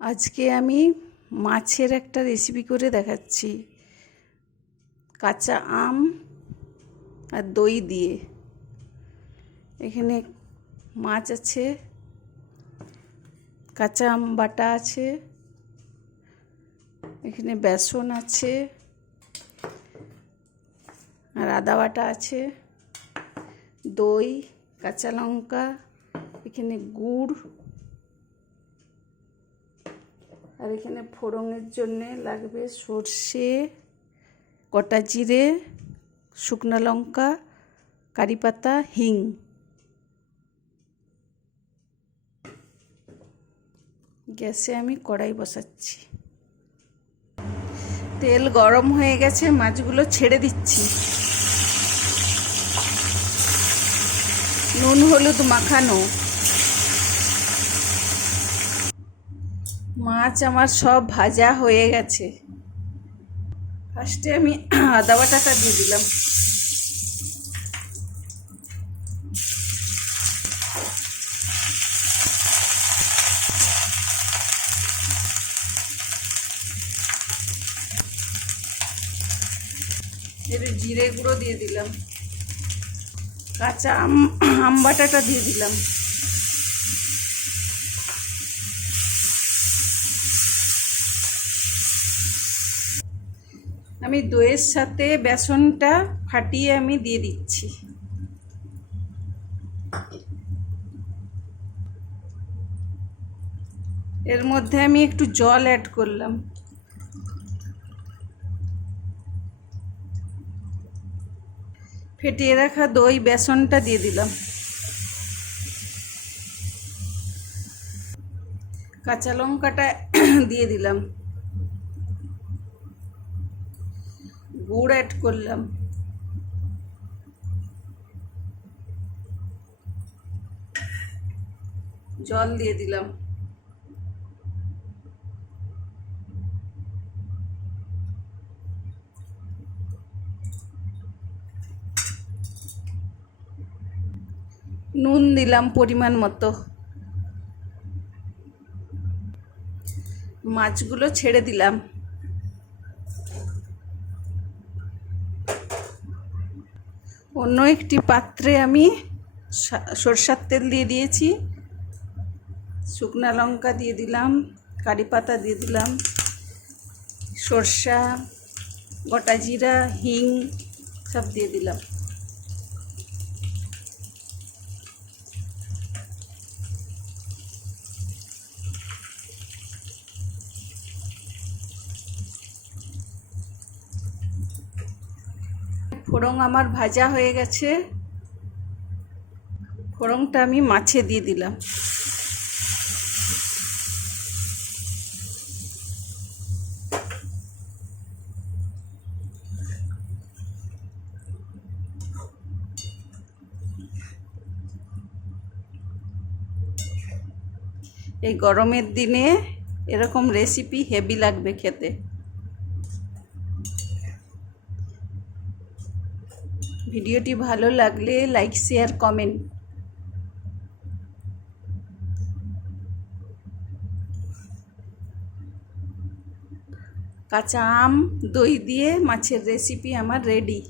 আজকে আমি মাছের একটা রেসিপি করে দেখাচ্ছি, কাঁচা আম আর দই দিয়ে। এখানে মাছ আছে, কাঁচা আম বাটা আছে, এখানে বেসন আছে আর আদা বাটা আছে, দই, কাঁচা লঙ্কা, এখানে গুড়, আর এখানে ফোড়নের জন্যে লাগবে সর্ষে, গোটা জিরে, শুকনো লঙ্কা, কারি পাতা, হিং। গ্যাসে আমি কড়াই বসাচ্ছি। তেল গরম হয়ে গেছে, মাছগুলো ছেড়ে দিচ্ছি। নুন হলুদ মাখানো। মাছ আমার সব ভাজা হয়ে গেছে। ফার্স্টে আমি আদা বাটাটা দিয়ে দিলাম। এর জিরে গুঁড়ো দিয়ে দিলাম। কাঁচা আম বাটাটা দিয়ে দিলাম। আমি দইয়ের সাথে বেসনটা ফাটিয়ে আমি দিয়ে দিচ্ছি। এর মধ্যে আমি একটু জল অ্যাড করলাম। ফেটিয়ে রাখা দই বেসনটা দিয়ে দিলাম। কাঁচা লঙ্কাটা দিয়ে দিলাম। গুড় অ্যাড করলাম। জল দিয়ে দিলাম। নুন দিলাম পরিমাণ মতো। মাছগুলো ছেড়ে দিলাম। অন্য একটি পাত্রে আমি সরষের তেল দিয়ে দিয়েছি। শুকনো লঙ্কা দিয়ে দিলাম, কারি পাতা দিয়ে দিলাম, সরষা, গোটা জিরা, হিং সব দিয়ে দিলাম। ফোড়ন আমার ভাজা হয়ে গেছে। ফোড়নটা আমি মাছে দিয়ে দিলাম। এই গরমের দিনে এরকম রেসিপি হেভি লাগবে খেতে। ভিডিওটি ভালো লাগলে লাইক, শেয়ার, কমেন্ট। কাঁচা আম দই দিয়ে মাছের রেসিপি আমার রেডি।